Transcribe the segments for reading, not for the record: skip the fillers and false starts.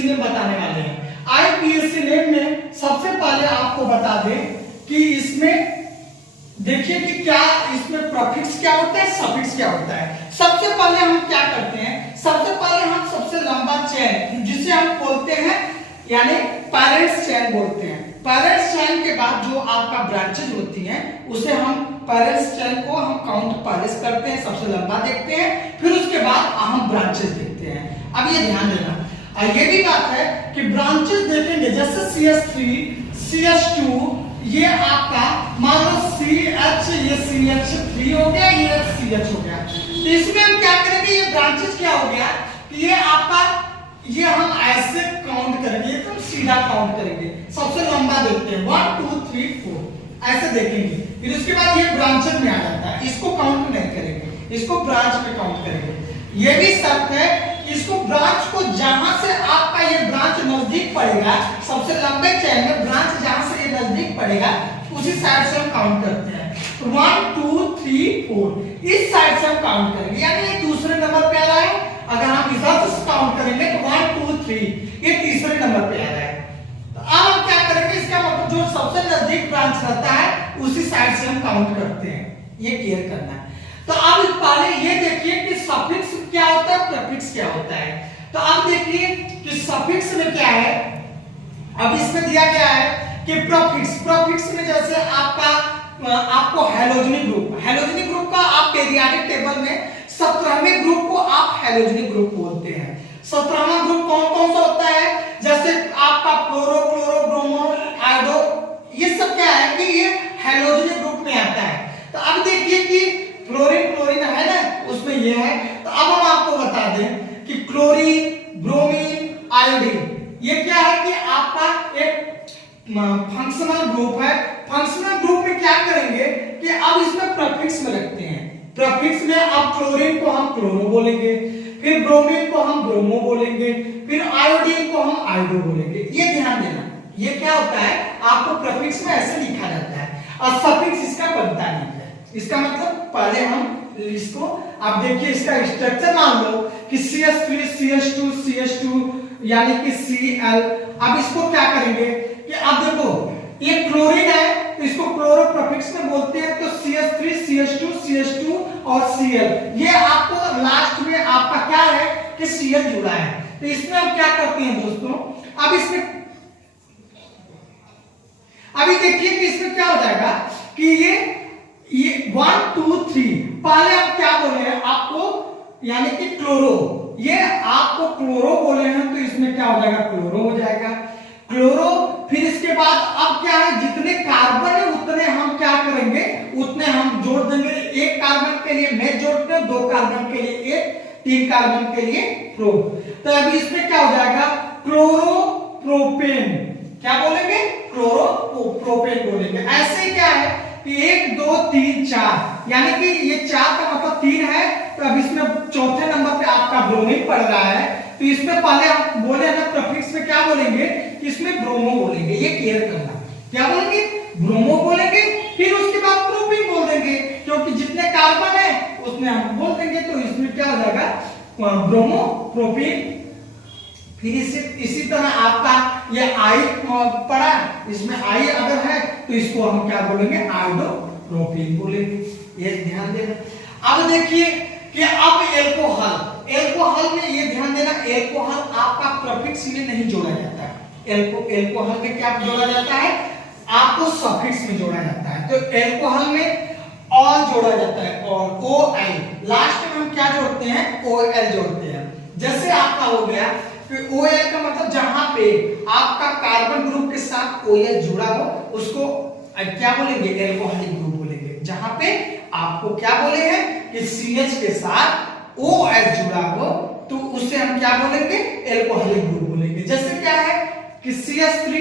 IPSC name बताने वाले हैं। आईपीएससी नेम में सबसे पहले आपको बता दें कि इसमें देखिए कि क्या इसमें प्रीफिक्स क्या होता है, सफिक्स क्या होता है। सबसे पहले हम क्या करते हैं, सबसे पहले हम सबसे लंबा चेन जिसे हम बोलते हैं यानी पेरेंट्स चेन बोलते हैं। पेरेंट्स चेन के बाद जो आपका ब्रांचेज होती हैं उसे हम पेरेंट्स चेन को हम काउंट पहले से करते हैं, सबसे लंबा देखते हैं, फिर उसके बाद हम ब्रांचेज देखते हैं। अब ये ध्यान देना, और ये भी बात है कि ब्रांचेज देखेंगे जैसे CH3 CH2 ये आपका मान लो CH ये CH3 हो गया, ये CH हो गया। तो इसमें हम क्या करेंगे, ये ब्रांचेस क्या हो गया कि ये आपका ये हम ऐसे काउंट करेंगे, तो सीधा काउंट करेंगे, सबसे लंबा देखते हैं 1 2 3 4 ऐसे देखेंगे। फिर उसके बाद ये ब्रांचेस में आ जाता है, इसको काउंट नहीं करेंगे, इसको ब्रांच में काउंट करेंगे। ये भी शर्त है, इसको ब्रांच को जहां से आपका ये ब्रांच नजदीक पड़ेगा, सबसे लंबे चेन में ब्रांच जहां से ये नजदीक पड़ेगा उसी साइड से हम काउंट करते हैं। 1 2 3 4 इस साइड से हम काउंट करेंगे, यानी ये दूसरे नंबर पे आ रहा है। अगर हम इधर से काउंट करेंगे तो 1 2 3 ये तीसरे नंबर पे आ रहा है। तो अब हम क्या करेंगे, इसका मतलब जो सबसे नजदीक ब्रांच रहता है उसी साइड से हम काउंट करते हैं, ये क्लियर करना है। तो अब पहले ये देखिए कि सफिक्स क्या होता है, प्रीफिक्स क्या होता है। तो अब देखिए कि सफिक्स में क्या है, अब इसमें दिया गया है कि प्रीफिक्स में जैसे आपको हैलोजेनिक ग्रुप का आप पीरियोडिक टेबल में 17वें ग्रुप को आप हैलोजेनिक ग्रुप बोलते हैं। 17वां ग्रुप कौन सा होता है, जैसे आपका फ्लोरो क्लोरो ब्रोमो आयोडो, ये सब क्या है कि ये हैलोजेनिक ग्रुप में आता है। तो अब देखिए कि क्लोरीन है ना, उसमें ये है। तो अब हम आपको बता दें कि क्लोरीन ब्रोमीन आयोडीन ये क्या है कि आपका एक फंक्शनल ग्रुप है। फंक्शनल ग्रुप में क्या करेंगे कि अब इसमें प्रीफिक्स में रखते हैं। प्रीफिक्स में अब क्लोरीन को हम क्लोरो बोलेंगे, फिर ब्रोमीन को हम ब्रोमो बोलेंगे, फिर आयोडीन को हम आयोडो बोलेंगे। ये ध्यान देना, ये क्या होता है आपको प्रीफिक्स में ऐसे लिखा जाता है और सफिक्स इसका बनता नहीं है। इसका मतलब पहले हम इसको आप देखिए, इसका स्ट्रक्चर मान लो कि CH3 CH2 CH2 यानी कि Cl। अब इसको क्या करेंगे कि अब देखो ये क्लोरीन है तो इसको क्लोरो प्रीफिक्स में बोलते हैं। तो CH3 CH2 CH2 और Cl ये आपको लास्ट में आपका क्या है कि Cl जुड़ा है। तो इसमें हम क्या करते हैं दोस्तों, अब इसमें अभी देखिए कि इसमें क्या हो जाएगा कि ये 1 2 3 पहले आप क्या बोले हैं आपको, यानी कि क्लोरो, ये आपको क्लोरो बोले हैं तो इसमें क्या हो जाएगा, क्लोरो हो जाएगा क्लोरो। फिर इसके बाद अब क्या है, जितने कार्बन है उतने हम क्या करेंगे, उतने हम जोड़ देंगे। एक कार्बन के लिए मेथ जोड़ते हैं, 2 कार्बन के लिए एक, 3 कार्बन के लिए प्रो। तो अभी इसमें क्या हो जाएगा, क्लोरोप्रोपेन क्या बोलेंगे, क्लोरोप्रोपेन बोलेंगे। ऐसे क्या है कि 1 2 3 4 यानी कि ये 4 का मतलब 3 है। तो अब इसमें चौथे नंबर पे आपका ब्रोमीन पड़ रहा है। तो इसमें पहले हम बोले ना प्रीफिक्स में क्या बोलेंगे, इसमें ब्रोमो बोलेंगे। ये क्लियर करना, क्या बोलेंगे, ब्रोमो बोलेंगे। फिर उसके बाद प्रोपीन बोल देंगे, क्योंकि जितने कार्बन है उसमें हम बोल देंगे। तो इसमें क्या हो जाएगा, ब्रोमो प्रोपीन। फिर इसी तरह आपका ये आई पड़ा, इसमें आई अगर है तो इसको हम क्या बोलेंगे, आयोडोप्रोपीन बोलेंगे। ये ध्यान देना। अब देखिए कि अब एल्कोहल में ये ध्यान देना, एल्कोहल आपका प्रीफिक्स में नहीं जोड़ा जाता है। एल्कोहल में क्या जोड़ा जाता है, आपको सफिक्स में जोड़ा जाता है। तो एल्कोहल में ऑल जोड़ा जाता है, और OL लास्ट में हम क्या जोड़ते हैं, OL जोड़ते हैं। जैसे आपका हो गया OL का मतलब जहां पे आपका कार्बन ग्रुप के साथ OL जुड़ा हो उसको क्या बोलेंगे, एल्कोहलिक ग्रुप बोलेंगे। जहां पे आपको क्या बोले हैं कि CH के साथ OH जुड़ा हो तो उसे हम क्या बोलेंगे, एल्कोहलिक ग्रुप बोलेंगे। जैसे क्या है कि CH3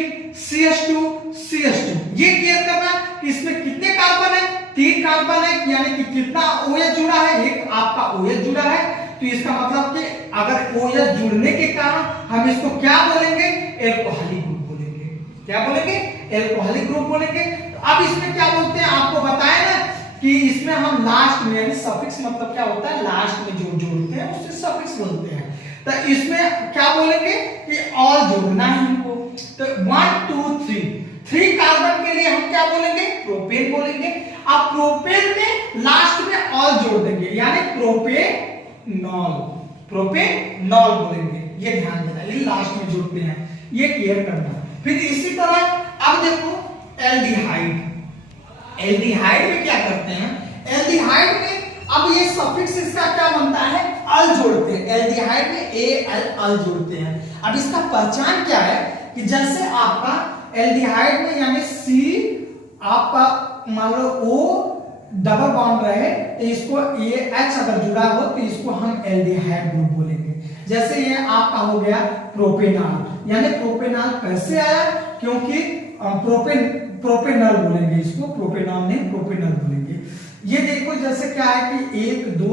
CH2 CH2 ये क्लियर करना कि इसमें कितने कार्बन है, 3 कार्बन है, यानी कि कितना OH जुड़ा है, एक आपका OH जुड़ा है। तो इसका मतलब कि अगर OH जुड़ने के कारण हम इसको क्या बोलेंगे, एल्कोहलिक ग्रुप बोलेंगे। क्या बोलेंगे, एल्कोहलिक ग्रुप बोलेंगे। तो अब इसमें क्या बोलते हैं, आपको बताया ना कि इसमें हम लास्ट में, यानी सफिक्स मतलब क्या होता है, लास्ट में जो जोड़ते हैं उसे सफिक्स बोलते हैं। तो इसमें क्या बोलेंगे कि ऑल जोड़ना है हमको। तो 1 2 3 कार्बन के लिए हम क्या बोलेंगे, प्रोपेन बोलेंगे। अब प्रोपेन में लास्ट में ऑल जोड़ देंगे यानी प्रोपेनॉल बोलेंगे। ये ध्यान देना, ये लास्ट में जोड़ते हैं, ये क्लियर करना। फिर इसी तरह अब देखो एल्डिहाइड में क्या करते हैं, एल्डिहाइड में अब ये सफिक्स इसका क्या बनता है, अल जोड़ते हैं। एल्डिहाइड में अल जोड़ते हैं। अब इसका पहचान क्या है कि जैसे आपका एल्डिहाइड में यानी सी आपका मान लो O डबल बॉन्ड रहे तो इसको ये H अगर जुड़ा हो तो इसको हम एल्डिहाइड ग्रुप बोलेंगे। जैसे ये आपका हो गया प्रोपेनॉल, यानी प्रोपेनॉल कैसे आया, क्योंकि प्रोपेनॉल बोलेंगे इसको, प्रोपेनॉल नहीं प्रोपेनॉल बोलेंगे। ये देखो जैसे क्या है कि 1 2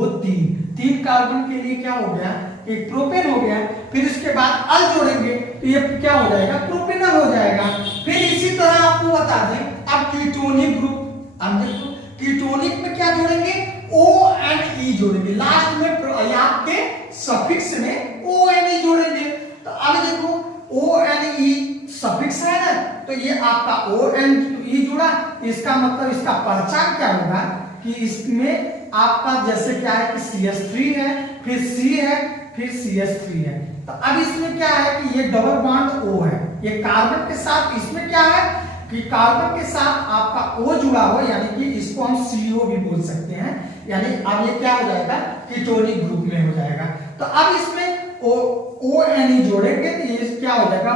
3 कार्बन के लिए क्या हो गया, एक प्रोपेन हो गया, फिर उसके बाद अल जोड़ेंगे तो ये क्या हो जाएगा, प्रोपेनॉल हो जाएगा। फिर इसी तरह आपको बता दें अब कीटोनिक ग्रुप, अब देखो कीटोनिक में क्या जोड़ेंगे, ONE जोड़ेंगे, लास्ट में आपके सफिक्स में ONE जोड़ेंगे। तो अब देखो ONE सफिक्स है ना, तो ये आपका ONE जुड़ा, इसका मतलब इसका पहचान क्या होगा कि इसमें आपका जैसे क्या है कि CH3 है, फिर C है, फिर CH3 है। तो अब इसमें क्या है कि ये डबल बॉन्ड O है, ये कार्बन के साथ, इसमें क्या है कि कार्बन के साथ आपका O जुड़ा हो, यानी कि इसको हम CO भी बोल सकते हैं, यानी अब ये क्या हो जाएगा, कीटोनिक ग्रुप में हो जाएगा। तो अब इसमें ONE जोड़ेंगे तो ये क्या हो जाएगा,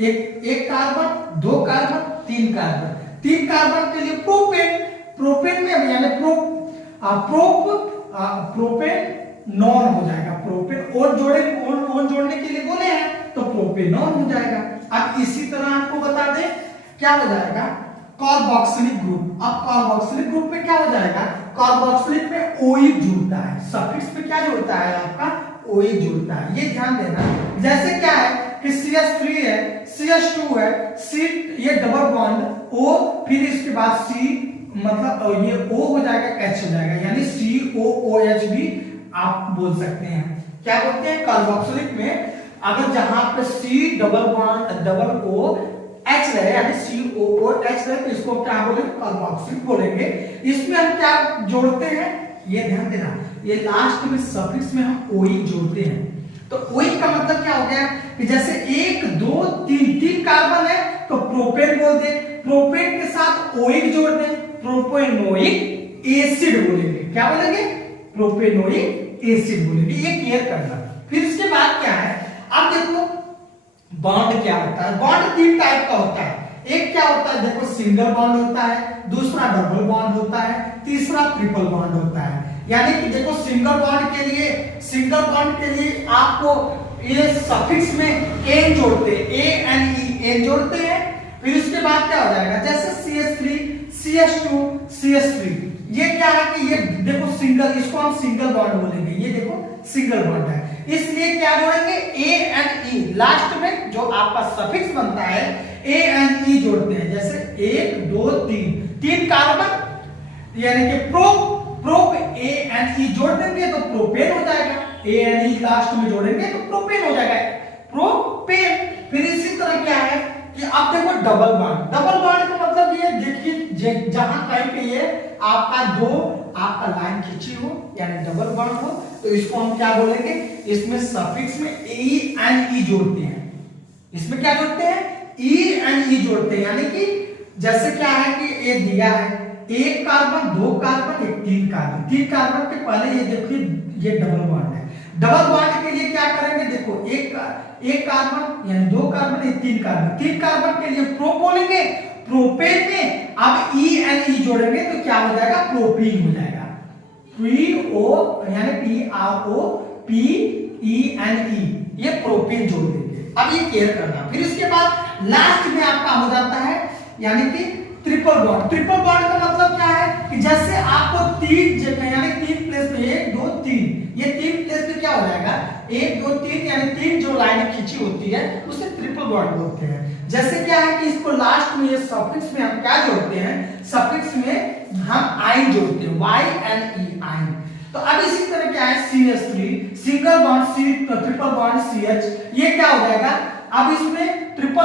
एक कार्बन, 2 कार्बन, 3 कार्बन। 3 कार्बन के लिए प्रोपेन में यानी प्रोपेनॉल हो जाएगा। प्रोपेन और जोड़ने के लिए बोले हैं तो प्रोपेनॉल हो जाएगा। अब इसी तरह आपको बता दें क्या हो जाएगा, कार्बोक्सिलिक ग्रुप। अब कार्बोक्सिलिक ग्रुप में क्या हो जाएगा, कार्बोक्सिलिक में OH जुड़ता है, सफिक्स में क्या जुड़ता है आपका, OH जुड़ता है। ये ध्यान देना, जैसे क्या है कि CH3 है, CH2 है, C ये डबल बॉन्ड O, फिर इसके बाद C मतलब ये O हो जाएगा, H हो जाएगा, यानी COOH भी आप बोल सकते हैं। क्या बोलते हैं कार्बोक्सिलिक में, अगर जहां पे C double bond double O H रहे यानी COOH रहे तो इसको क्या बोलेंगे, कार्बोक्सिलिक बोलेंगे। इसमें हम क्या जोड़ते हैं, ये ध्यान देना, ये लास्ट में सफिक्स में हम OE जोड़ते हैं। तो OE का मतलब क्या हो गया कि जैसे 1 2 3 कार्बन है तो प्रोपेन बोल दे, प्रोपेन के साथ OH जोड़ दे, प्रोपेनोइक एसिड बोलेंगे। क्या बोलेंगे, प्रोपेनोइक एसिड बोलेंगे। ये क्लियर करना। फिर इसके बाद क्या है, अब देखो बॉन्ड क्या होता है, बॉन्ड 3 टाइप का होता है। एक क्या होता है, देखो सिंगल बॉन्ड होता है, दूसरा डबल बॉन्ड होता है, तीसरा ट्रिपल बॉन्ड होता है। यानी कि देखो सिंगल बॉन्ड के लिए आपको ये सफिक्स में एन जोड़ते हैं, ANE जोड़ते हैं। फिर उसके बाद क्या हो जाएगा, जैसे CH3 CH2 CH3, ये क्या है कि ये देखो सिंगल, इसको हम सिंगल बॉन्ड बोलेंगे। ये देखो सिंगल बॉन्ड है, इसलिए क्या जोड़ेंगे, ANE, लास्ट में जो आपका सफिक्स बनता है ANE जोड़ते हैं। जैसे 1 2 3 कार्बन यानी कि प्रोप ANE जोड़ देंगे तो प्रोपेन हो जाएगा, ANE लास्ट में जोड़ेंगे तो प्रोपेन हो जाएगा, प्रोपेन। फिर इसी तरह क्या है कि अब देखो डबल बॉन्ड का मतलब ये देखिए जहां कहीं पे ये आपका लाइन खींची हो यानी डबल बॉन्ड हो तो इसको हम क्या बोलेंगे, इसमें सफिक्स में ENE जोड़ते हैं। इसमें क्या जोड़ते हैं, ENE जोड़ते हैं, यानी कि जैसे क्या है कि एक दिया है 1 कार्बन 2 कार्बन 3 कार्बन, 3 कार्बन के पहले ये देखिए ये डबल बॉन्ड है। डबल बॉन्ड के लिए क्या करेंगे, देखो एक कार्बन यानी 2 कार्बन 3 कार्बन के लिए प्रो बोलेंगे, प्रोपेन में अब ENE जोड़ेंगे तो क्या हो जाएगा, प्रोपीन हो जाएगा, PO यानी PROPENE, ये प्रोपीन जोड़ देंगे। अब ये क्लियर करना। फिर उसके बाद लास्ट में आपका हो जाता है यानी कि ट्रिपल बॉन्ड का मतलब क्या है कि जैसे आपको 3 जगह यानी 3 प्लेस पे 1 2 3, ये 3 प्लेस पे क्या हो जाएगा 1 2 3 यानी 3 जो लाइन खींची होती है उसे ट्रिपल बॉन्ड बोलते हैं। जैसे क्या है कि इसको लास्ट में ये सफिक्स में हम क्या जोड़ते हैं, सफिक्स में हम आइन जोड़ते हैं, YNE आइन। तो अब इसी तरह क्या है CH3 single bond C triple bond CH, ये क्या हो जाएगा, अब इसमें ट्रिपल